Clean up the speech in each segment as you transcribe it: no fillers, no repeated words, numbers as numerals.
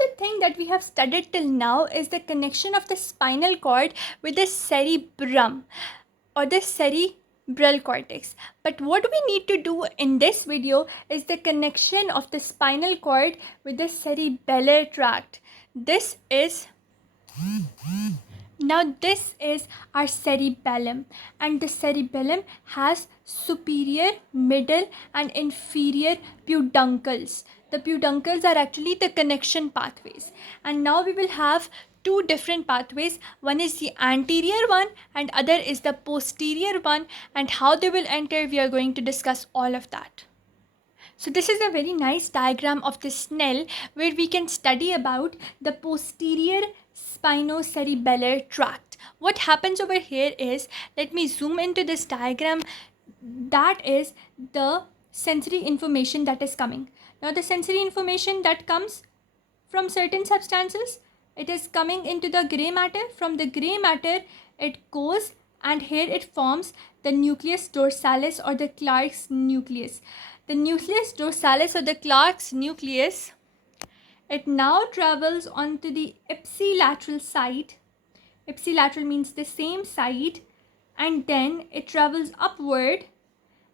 the thing that we have studied till now is the connection of the spinal cord with the cerebrum or the cerebral cortex. But what we need to do in this video is the connection of the spinal cord with the cerebellar tract. This is our cerebellum, and the cerebellum has superior, middle and inferior peduncles. The peduncles are actually the connection pathways, and now we will have two different pathways. One is the anterior one and other is the posterior one, and how they will enter, we are going to discuss all of that. So this is a very nice diagram of the Snell where we can study about the posterior spinocerebellar tract. What happens over here is, let me zoom into this diagram. That is the sensory information that is coming. Now the sensory information that comes from certain substances, it is coming into the gray matter. From the gray matter it goes, and here it forms the nucleus dorsalis or the Clark's nucleus. The nucleus dorsalis or the Clark's nucleus, it now travels onto the ipsilateral side. Ipsilateral means the same side, and then it travels upward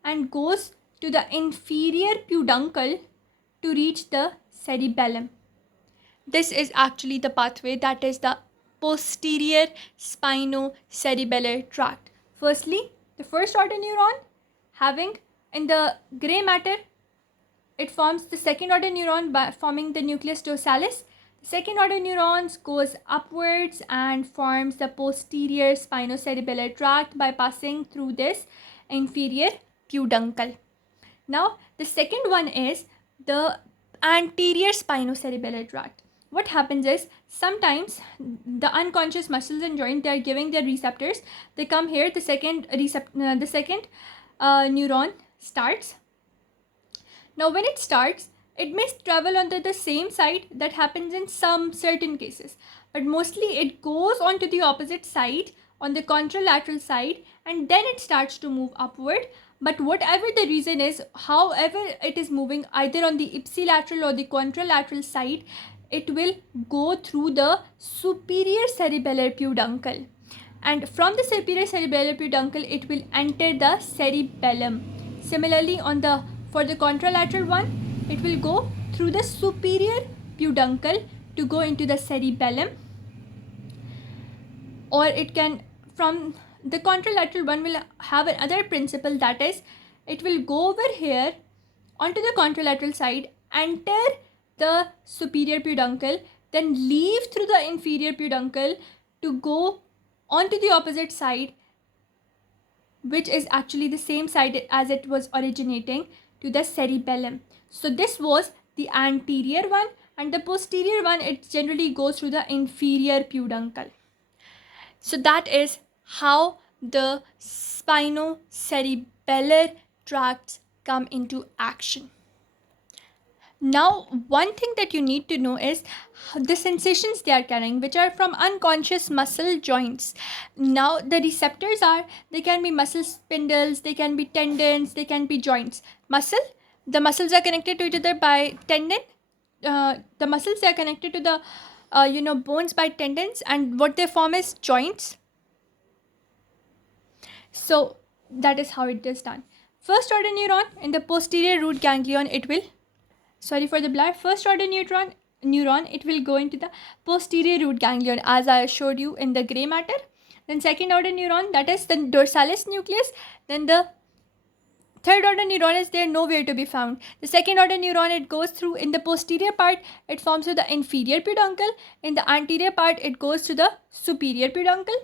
and goes to the inferior peduncle to reach the cerebellum. This is actually the pathway, that is the posterior spinocerebellar tract. Firstly, the first order neuron having in the gray matter, it forms the second order neuron by forming the nucleus dorsalis. The second order neurons goes upwards and forms the posterior spinocerebellar tract by passing through this inferior peduncle. Now the second one is the anterior spinocerebellar tract. What happens is, sometimes the unconscious muscles and joints, they are giving their receptors. They come here. The second neuron starts. Now when it starts, it may travel onto the same side. That happens in some certain cases, but mostly it goes onto the opposite side, on the contralateral side, and then it starts to move upward. But whatever the reason is, however it is moving, either on the ipsilateral or the contralateral side, it will go through the superior cerebellar peduncle, and from the superior cerebellar peduncle it will enter the cerebellum. Similarly, for the contralateral one, it will go through the superior peduncle to go into the cerebellum, or it can, from the contralateral one, will have another principle, that is, it will go over here onto the contralateral side, enter the superior peduncle, then leave through the inferior peduncle to go onto the opposite side, which is actually the same side as it was originating, to the cerebellum. So this was the anterior one, and the posterior one, it generally goes through the inferior peduncle. So that is how the spinocerebellar tracts come into action. Now one thing that you need to know is the sensations they are carrying, which are from unconscious muscle joints. Now the receptors they can be muscle spindles, they can be tendons, they can be joints. The muscles are connected to each other by tendon. The muscles are connected to the bones by tendons, and what they form is joints. So that is how it is done. First order neuron in the posterior root ganglion, it will, sorry for the blur, first order neuron, it will go into the posterior root ganglion, as I showed you in the gray matter. Then second order neuron, that is the dorsalis nucleus. Then the third order neuron is there nowhere to be found. The second order neuron, it goes through in the posterior part, it forms to the inferior peduncle. In the anterior part, it goes to the superior peduncle.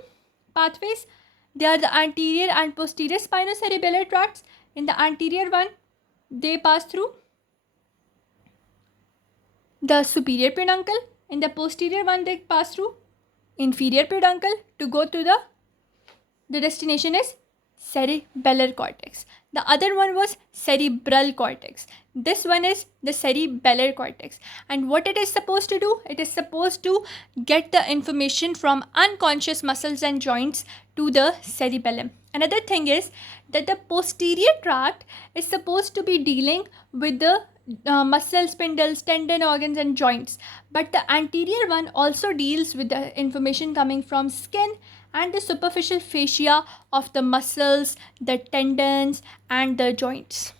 Pathways, they are the anterior and posterior spinocerebellar tracts. In the anterior one, they pass through the superior peduncle. In the posterior one, they pass through inferior peduncle to go to the destination is cerebellar cortex. The other one was cerebral cortex. This one is the cerebellar cortex. And what it is supposed to do? It is supposed to get the information from unconscious muscles and joints to the cerebellum. Another thing is that the posterior tract is supposed to be dealing with the muscle spindles, tendon organs, and joints. But the anterior one also deals with the information coming from skin and the superficial fascia of the muscles, the tendons, and the joints.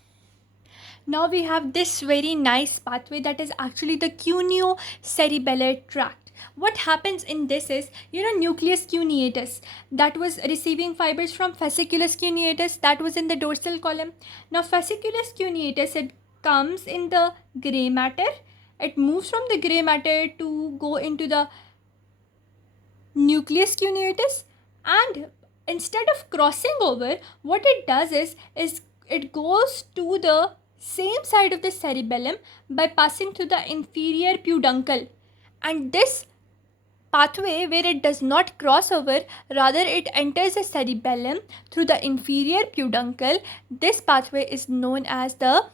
Now we have this very nice pathway that is actually the cuneo-cerebellar tract. What happens in this is, nucleus cuneatus that was receiving fibers from fasciculus cuneatus that was in the dorsal column. Now fasciculus cuneatus, it comes in the gray matter. It moves from the gray matter to go into the nucleus cuneatus, and instead of crossing over, what it does is it goes to the same side of the cerebellum by passing through the inferior peduncle. And this pathway, where it does not cross over, rather it enters the cerebellum through the inferior peduncle, this pathway is known as the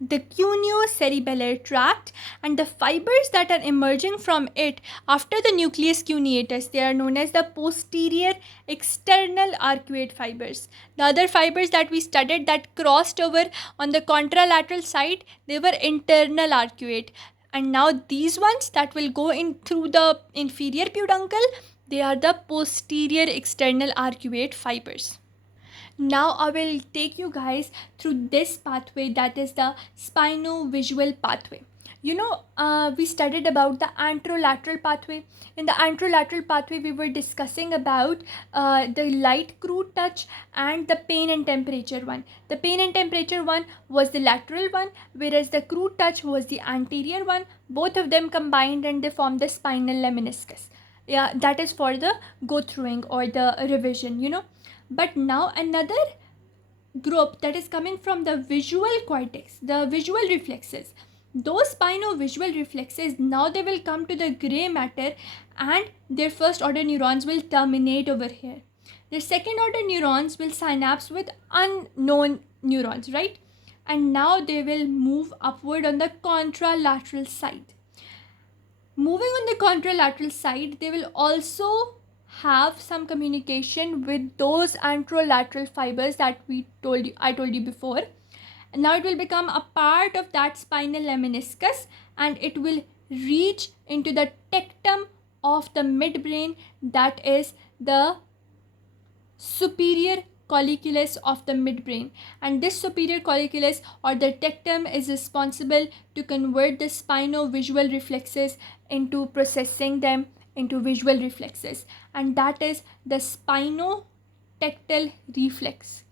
cuneo-cerebellar tract, and the fibers that are emerging from it after the nucleus cuneatus, they are known as the posterior external arcuate fibers. The other fibers that we studied that crossed over on the contralateral side, they were internal arcuate, and now these ones that will go in through the inferior peduncle, they are the posterior external arcuate fibers. Now I will take you guys through this pathway, that is the spino-visual pathway. We studied about the anterolateral pathway. In the anterolateral pathway, we were discussing about the light crude touch and the pain and temperature one. The pain and temperature one was the lateral one, whereas the crude touch was the anterior one. Both of them combined and they form the spinal lemniscus. Yeah, that is for the go throughing or the revision. But now another group that is coming from the visual cortex, the visual reflexes. Those spino-visual reflexes, now they will come to the gray matter and their first order neurons will terminate over here. Their second order neurons will synapse with unknown neurons, right? And now they will move upward on the contralateral side. Moving on the contralateral side, they will also have some communication with those anterolateral fibers that I told you before. And now it will become a part of that spinal lemniscus and it will reach into the tectum of the midbrain, that is the superior colliculus of the midbrain. And this superior colliculus or the tectum is responsible to convert the spino-visual reflexes into processing them into visual reflexes, and that is the spinotectal reflex.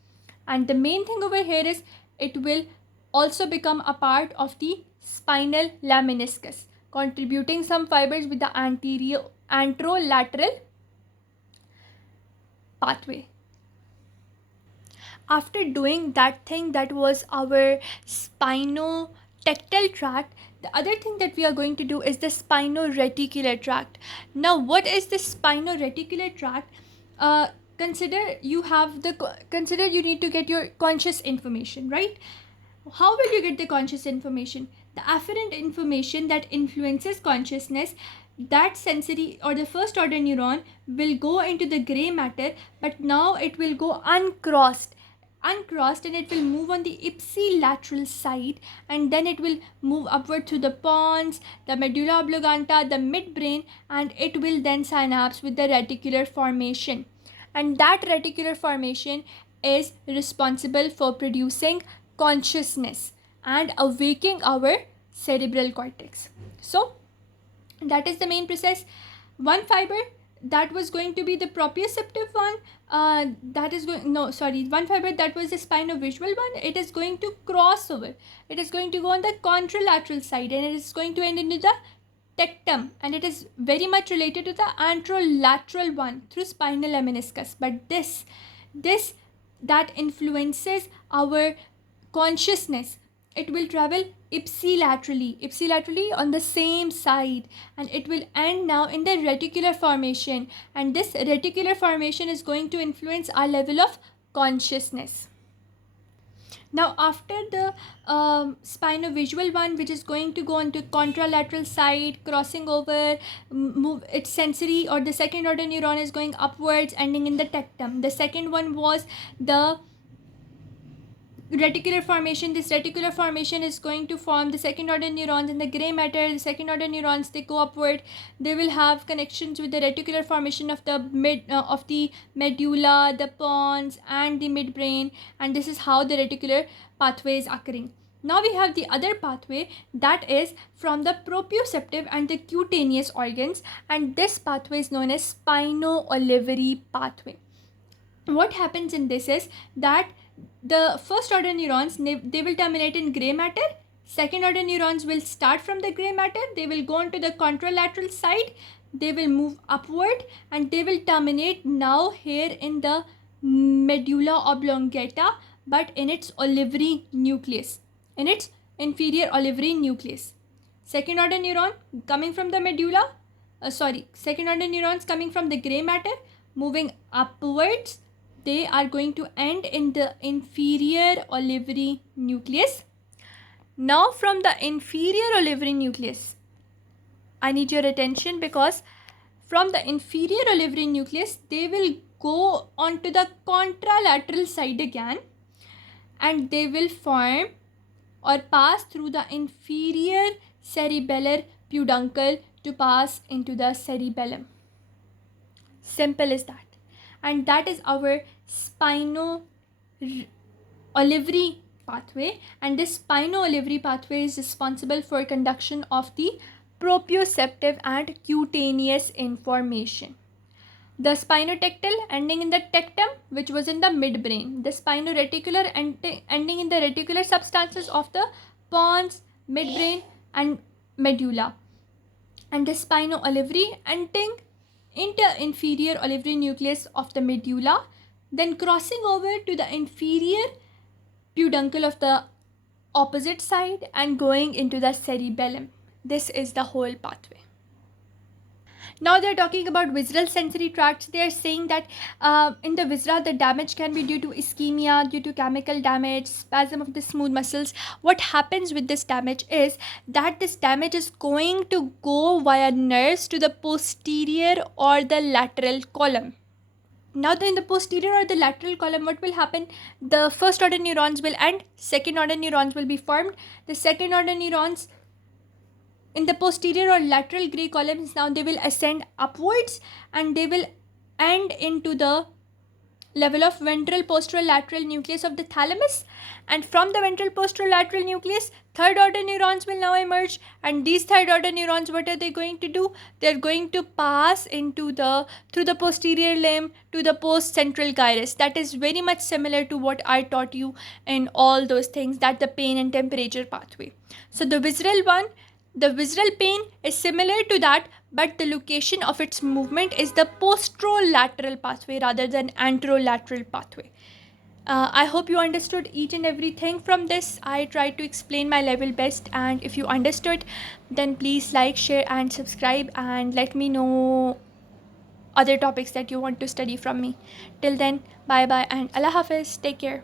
And the main thing over here is it will also become a part of the spinal lemniscus, contributing some fibers with the anterolateral pathway. After doing that thing that was our spinotectal tract, the other thing that we are going to do is the spinoreticular tract. Now, what is the spinoreticular tract? Consider you need to get your conscious information, right? How will you get the conscious information? The afferent information that influences consciousness, that sensory or the first order neuron will go into the gray matter, but now it will go uncrossed, and it will move on the ipsilateral side, and then it will move upward to the pons, the medulla oblongata, the midbrain, and it will then synapse with the reticular formation. And that reticular formation is responsible for producing consciousness and awaking our cerebral cortex. So that is the main process. One fiber that was going to be the proprioceptive one, one fiber that was the spinovisual one, it is going to cross over. It is going to go on the contralateral side and it is going to end into the tectum, and it is very much related to the anterolateral one through spinal lemniscus. But this that influences our consciousness, it will travel ipsilaterally on the same side, and it will end now in the reticular formation, and this reticular formation is going to influence our level of consciousness. Now after the spinovisual one, which is going to go onto contralateral side, crossing over, move its sensory or the second order neuron is going upwards, ending in the tectum. The second one was the reticular formation. This reticular formation is going to form the second order neurons in the gray matter. The second order neurons, they go upward, they will have connections with the reticular formation of the medulla, the pons, and the midbrain, and this is how the reticular pathway is occurring. Now we have the other pathway, that is from the proprioceptive and the cutaneous organs, and this pathway is known as spino-olivary pathway. What happens in this is that the first order neurons, they will terminate in gray matter. Second order neurons will start from the gray matter, they will go on to the contralateral side, they will move upward, and they will terminate now here in the medulla oblongata, but in its olivary nucleus, in its inferior olivary nucleus. Second order neuron coming from the medulla, second order neurons coming from the gray matter, moving upwards, they are going to end in the inferior olivary nucleus. Now from the inferior olivary nucleus, I need your attention, because from the inferior olivary nucleus, they will go onto the contralateral side again, and they will form or pass through the inferior cerebellar peduncle to pass into the cerebellum. Simple as that. And that is our spino-olivary pathway, and this spino-olivary pathway is responsible for conduction of the proprioceptive and cutaneous information. The spinotectal ending in the tectum, which was in the midbrain. The spinoreticular ending in the reticular substances of the pons, midbrain, and medulla. And the spino-olivary ending into inferior olivary nucleus of the medulla, then crossing over to the inferior peduncle of the opposite side and going into the cerebellum. This is the whole pathway. Now they're talking about visceral sensory tracts. They are saying that in the viscera, the damage can be due to ischemia, due to chemical damage, spasm of the smooth muscles. What happens with this damage is that this damage is going to go via nerves to the posterior or the lateral column. Now in the posterior or the lateral column, what will happen? The first order neurons will end, second order neurons will be formed. The second order neurons in the posterior or lateral gray columns, now they will ascend upwards, and they will end into the level of ventral posterolateral nucleus of the thalamus, and from the ventral posterolateral nucleus, third order neurons will now emerge, and these third order neurons, what are they going to do? They're going to pass into through the posterior limb to the post central gyrus. That is very much similar to what I taught you in all those things, that the pain and temperature pathway. So the visceral pain is similar to that, but the location of its movement is the posterolateral pathway rather than anterolateral pathway. I hope you understood each and everything from this. I tried to explain my level best, and if you understood, then please like, share, and subscribe, and let me know other topics that you want to study from me. Till then, bye bye and Allah Hafiz. Take care.